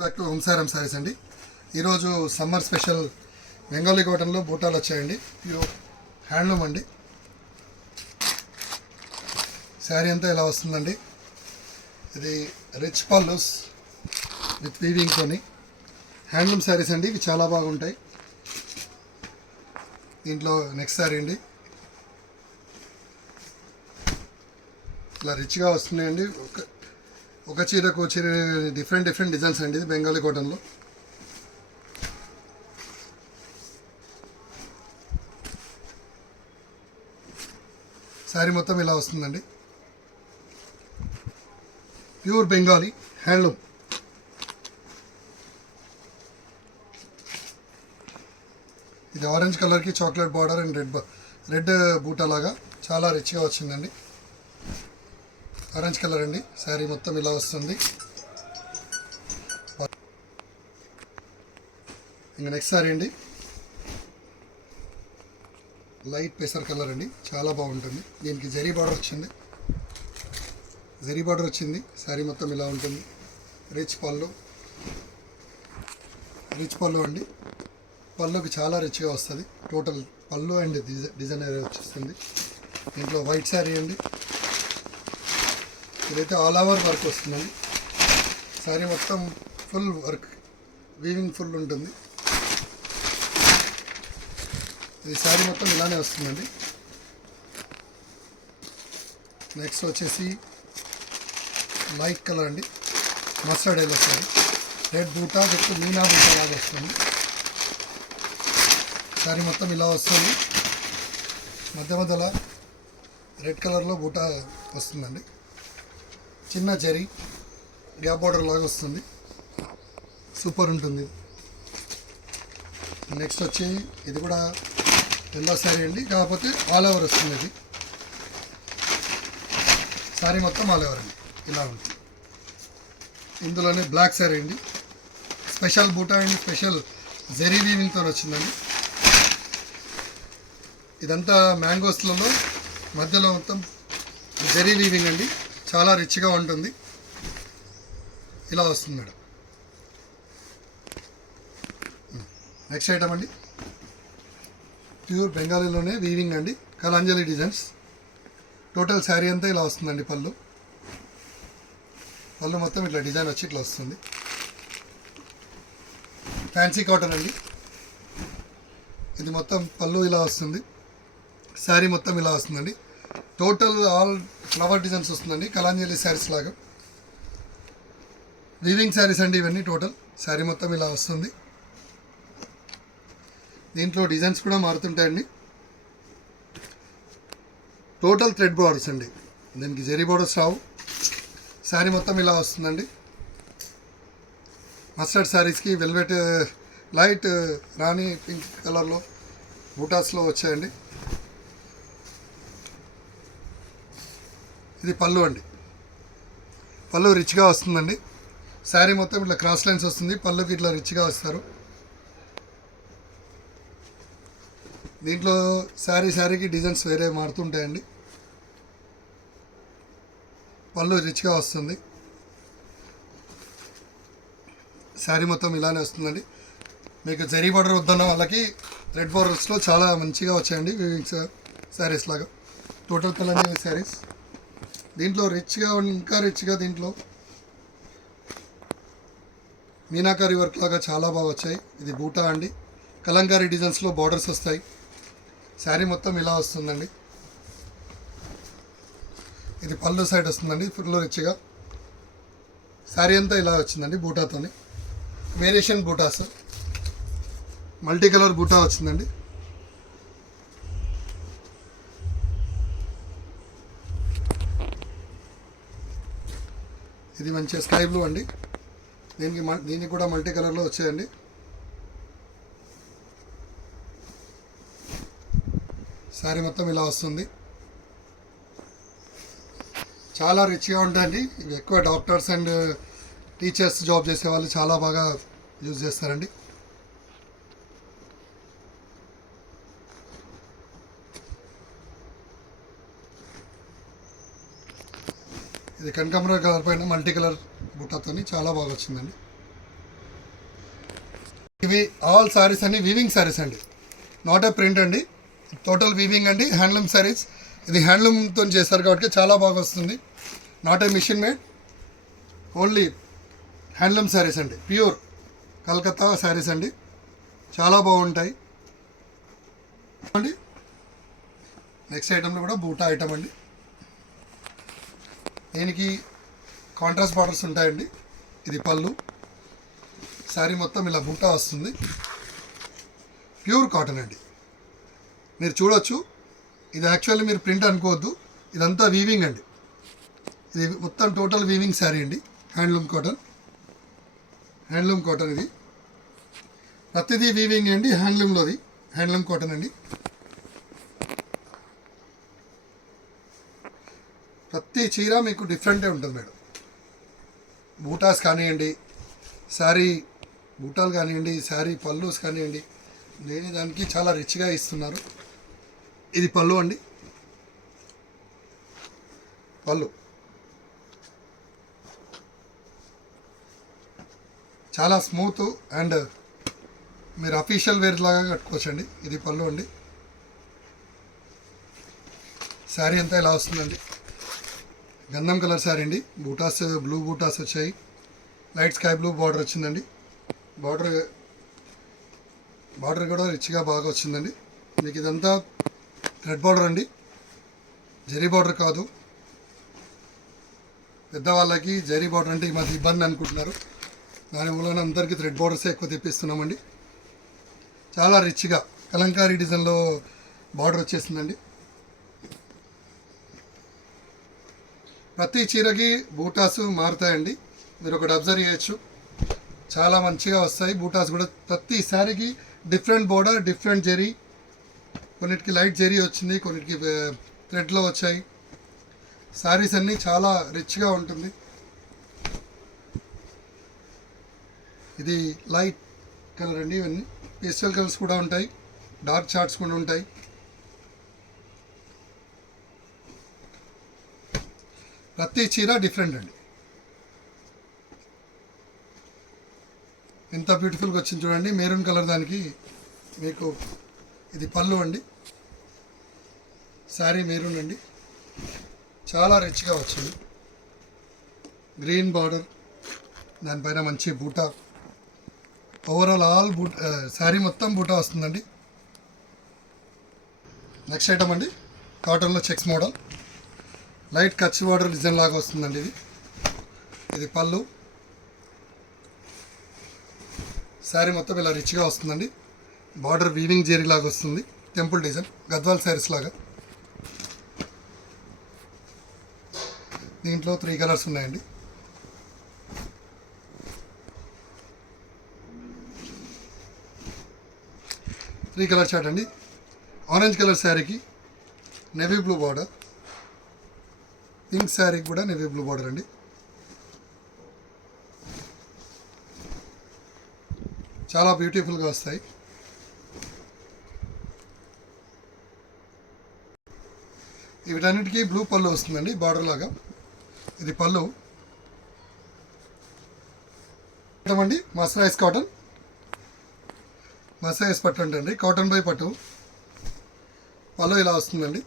Back to ఓంసారం saris అండి. ఈరోజు summer special Bengali కాటన్లో బూటాలు వచ్చాయండి. ప్యూర్ హ్యాండ్లూమ్ అండి. శారీ అంతా ఇలా వస్తుందండి. ఇది రిచ్ పల్లూస్ విత్ వీవింగ్తోని హ్యాండ్లూమ్ శారీస్ అండి. ఇవి చాలా బాగుంటాయి. దీంట్లో నెక్స్ట్ శారీ అండి. ఇలా రిచ్గా వస్తున్నాయండి. ఒక చీరకు చీర డిఫరెంట్ డిజైన్స్ అండి. ఇది బెంగాలీ కాటన్లో శారీ మొత్తం ఇలా వస్తుందండి. Pure Bengali handloom. ఇది ఆరెంజ్ కలర్కి చాక్లెట్ బార్డర్ అండ్ రెడ్ బూటా లాగా చాలా రిచ్గా వచ్చిందండి. ఆరెంజ్ కలర్ అండి. శారీ మొత్తం ఇలా వస్తుంది. ఇంకా నెక్స్ట్ శారీ అండి. లైట్ పేసర్ కలర్ అండి. చాలా బాగుంటుంది. దీనికి జరీ బార్డర్ వచ్చింది. శారీ మొత్తం ఇలా ఉంటుంది. రిచ్ పళ్ళు అండి. పళ్ళుకి చాలా రిచ్గా వస్తుంది. టోటల్ పళ్ళు అండ్ డిజైన్ వచ్చేస్తుంది. దీంట్లో వైట్ శారీ అండి. ఇదైతే ఆల్ ఓవర్ వర్క్ వస్తుందండి. శారీ మొత్తం ఫుల్ వర్క్, వీవింగ్ ఫుల్ ఉంటుంది. ఇది శారీ మొత్తం ఇలానే వస్తుందండి. నెక్స్ట్ వచ్చేసి లైట్ కలర్ అండి. Mustard yellow sari. రెడ్ బూటా విత్ మీనా బూటా లాగా వస్తుంది. శారీ మొత్తం ఇలా వస్తుంది. మధ్యలో రెడ్ కలర్లో బూటా వస్తుందండి. చిన్న జరీ గ్యాప్ బార్డర్ లాగా వస్తుంది. సూపర్ ఉంటుంది. నెక్స్ట్ వచ్చి ఇది కూడా ఎల్లో శారీ అండి. కాకపోతే ఆల్ ఓవర్ వస్తుంది. ఇది శారీ మొత్తం ఆల్ ఓవర్ అండి. ఇలా ఉంటుంది. ఇందులోనే బ్లాక్ శారీ అండి. స్పెషల్ బూటా అండి. స్పెషల్ జరీ వీవింగ్తో వచ్చిందండి. ఇదంతా మ్యాంగోస్లలో మధ్యలో మొత్తం జరీ వీవింగ్ అండి. చాలా రిచ్గా ఉంటుంది. ఇలా వస్తుంది మేడం. నెక్స్ట్ ఐటమ్ అండి. ప్యూర్ బెంగాలీలోనే వీవింగ్ అండి. కలాంజలి డిజైన్స్. టోటల్ శారీ అంతా ఇలా వస్తుందండి. పళ్ళు మొత్తం ఇట్లా డిజైన్ వచ్చి ఇట్లా వస్తుంది. ఫ్యాన్సీ కాటన్ అండి. ఇది మొత్తం పళ్ళు ఇలా వస్తుంది. శారీ మొత్తం ఇలా వస్తుందండి. టోటల్ ఆల్ ఫ్లవర్ డిజైన్స్ వస్తుందండి. కలాంజలి శారీస్ లాగా వీవింగ్ శారీస్ అండి ఇవన్నీ. టోటల్ శారీ మొత్తం ఇలా వస్తుంది. దీంట్లో డిజైన్స్ కూడా మారుతుంటాయండి. టోటల్ థ్రెడ్ బార్డర్స్ అండి. దీనికి జరీ బార్డర్స్ రావు. శారీ మొత్తం ఇలా వస్తుందండి. మస్టర్డ్ శారీస్కి వెల్వెట్ లైట్ రాణి పింక్ కలర్లో బూటాస్లో వచ్చాయండి. ఇది పళ్ళు అండి. పళ్ళు రిచ్గా వస్తుందండి. శారీ మొత్తం ఇట్లా క్రాస్ లైన్స్ వస్తుంది. పళ్ళుకి ఇట్లా రిచ్గా వస్తారు. దీంట్లో శారీకి డిజైన్స్ వేరే మారుతుంటాయండి. పళ్ళు రిచ్గా వస్తుంది. శారీ మొత్తం ఇలానే వస్తుందండి. మీకు జరీ బార్డర్ వద్దన్న వాళ్ళకి రెడ్ బార్డర్స్లో చాలా మంచిగా వచ్చాయండి. వీవింగ్స్ శారీస్ లాగా టోటల్ కలాంజలి శారీస్. దీంట్లో రిచ్గా ఇంకా రిచ్గా దీంట్లో మీనాకారి వర్క్ లాగా చాలా బాగా వచ్చాయి. ఇది బూటా అండి. కలంకారీ డిజైన్స్లో బార్డర్స్ వస్తాయి. శారీ మొత్తం ఇలా వస్తుందండి. ఇది పళ్ళు సైడ్ వస్తుందండి. ఫుల్ రిచ్గా శారీ అంతా ఇలా వచ్చిందండి. బూటాతోని వేరియేషన్ బూటాస్, మల్టీ కలర్ బూటా వచ్చిందండి. ఇది మంచిగా స్కై బ్లూ అండి. దీనికి కూడా మల్టీ కలర్లో వచ్చాయండి. శారీ మొత్తం ఇలా వస్తుంది. చాలా రిచ్గా ఉంటాయండి. ఇవి ఎక్కువ డాక్టర్స్ అండ్ టీచర్స్ జాబ్ చేసే వాళ్ళు చాలా బాగా యూజ్ చేస్తారండి. ఇది కనకాంబరం కలర్ పైన మల్టీ కలర్ బుట్టతోని చాలా బాగా వచ్చిందండి. ఇవి ఆల్ సారీస్ అన్ని వీవింగ్ సారీస్ అండి, నాట్ ఏ ప్రింట్ అండి, టోటల్ వీవింగ్ అండి, హ్యాండ్లూమ్ సారీస్. ఇది హ్యాండ్లూమ్తో చేస్తారు కాబట్టి చాలా బాగా వస్తుంది. Not a machine made, only handloom sarees అండి, ప్యూర్ కలకత్తా సారీస్ అండి, చాలా బాగుంటాయి అండి. నెక్స్ట్ ఐటమ్లో కూడా బూటా ఐటమ్ అండి. దీనికి కాంట్రాస్ట్ బార్డర్స్ ఉంటాయండి. ఇది పళ్ళు, శారీ మొత్తం ఇలా బూటా వస్తుంది. ప్యూర్ కాటన్ అండి, మీరు చూడొచ్చు. ఇది యాక్చువల్లీ మీరు ప్రింట్ అనుకోవద్దు, ఇదంతా వీవింగ్ అండి. ఇది మొత్తం టోటల్ వీవింగ్ శారీ అండి, హ్యాండ్లూమ్ కాటన్. హ్యాండ్లూమ్ కాటన్ ఇది ప్రతిదీ వీవింగ్ అండి, హ్యాండ్లూమ్లోది హ్యాండ్లూమ్ కాటన్ అండి. ప్రతి చీర మీకు డిఫరెంటే ఉంటుంది మేడం. బూటాస్ కానివ్వండి, శారీ బూటాలు కానివ్వండి, శారీ పళ్ళుస్ కానివ్వండి, లేని దానికి చాలా రిచ్గా ఇస్తున్నారు. ఇది పళ్ళు అండి, పళ్ళు చాలా స్మూత్ అండ్ మీరు అఫీషియల్ వేర్ లాగా కట్టుకోవచ్చండి. ఇది పళ్ళు అండి. శారీ అంతా ఇలా వస్తుందండి, గంధం కలర్ శారీ అండి. బూటాస్ బ్లూ బూటాస్ వచ్చాయి, లైట్ స్కై బ్లూ బార్డర్ వచ్చిందండి. బార్డర్ కూడా రిచ్గా బాగా వచ్చిందండి. మీకు ఇదంతా థ్రెడ్ బార్డర్ అండి, జరీ బార్డర్ కాదు. పెద్దవాళ్ళకి జరీ బార్డర్ అంటే ఈ మధ్య ఇబ్బంది అనుకుంటున్నారు, దాని వలన అందరికీ థ్రెడ్ బార్డర్సే ఎక్కువ తెప్పిస్తున్నామండి. చాలా రిచ్గా కలంకారీ డిజైన్లో బార్డర్ వచ్చేసిందండి. ప్రతి చీరకి బూటాస్ మారుతాయండి, మీరు ఒకటి అబ్జర్వ్ చేయొచ్చు. చాలా మంచిగా వస్తాయి బూటాస్ కూడా. ప్రతి శారీకి డిఫరెంట్ బోర్డర్, డిఫరెంట్ జరీ. కొన్నిటికి లైట్ జరీ వచ్చింది, కొన్నిటికి థ్రెడ్లో వచ్చాయి. శారీస్ అన్నీ చాలా రిచ్గా ఉంటుంది. ఇది లైట్ కలర్ అండి, ఇవన్నీ పేస్టల్ కలర్స్ కూడా ఉంటాయి, డార్క్ చార్ట్స్ కూడా ఉంటాయి. ప్రతి చీర డిఫరెంట్ అండి. ఎంత బ్యూటిఫుల్గా వచ్చింది చూడండి, మెరూన్ కలర్ దానికి. మీకు ఇది పళ్ళు అండి, శారీ మెరూన్ అండి, చాలా రిచ్గా వచ్చింది. గ్రీన్ బార్డర్, దానిపైన మంచి బూటా. ఓవరాల్ ఆల్ శారీ మొత్తం బూటా వస్తుందండి. నెక్స్ట్ ఐటమ్ అండి, కాటన్లో checks model, light Kutch border design లాగా వస్తుందండి. ఇది పళ్ళు, శారీ మొత్తం ఇలా రిచ్గా వస్తుందండి. బార్డర్ వీవింగ్ జెరీ లాగా వస్తుంది, టెంపుల్ డిజైన్, గద్వాల్ శారీస్ లాగా. దీంట్లో 3 కలర్స్ ఉన్నాయండి. త్రీ కలర్ చార్ట్ అండి. ఆరెంజ్ కలర్ శారీకి నేవీ బ్లూ బార్డర్, పింక్ శారీకి కూడా నేవీ బ్లూ బార్డర్ అండి. చాలా బ్యూటిఫుల్గా వస్తాయి. వీటన్నిటికీ బ్లూ పళ్ళు వస్తుందండి, బార్డర్ లాగా. ఇది పళ్ళు అండి. మస్రైజ్ కాటన్, మస్రైజ్ పట్టు అంటే అండి, కాటన్ బై పట్టు. పళ్ళు ఇలా వస్తుందండి.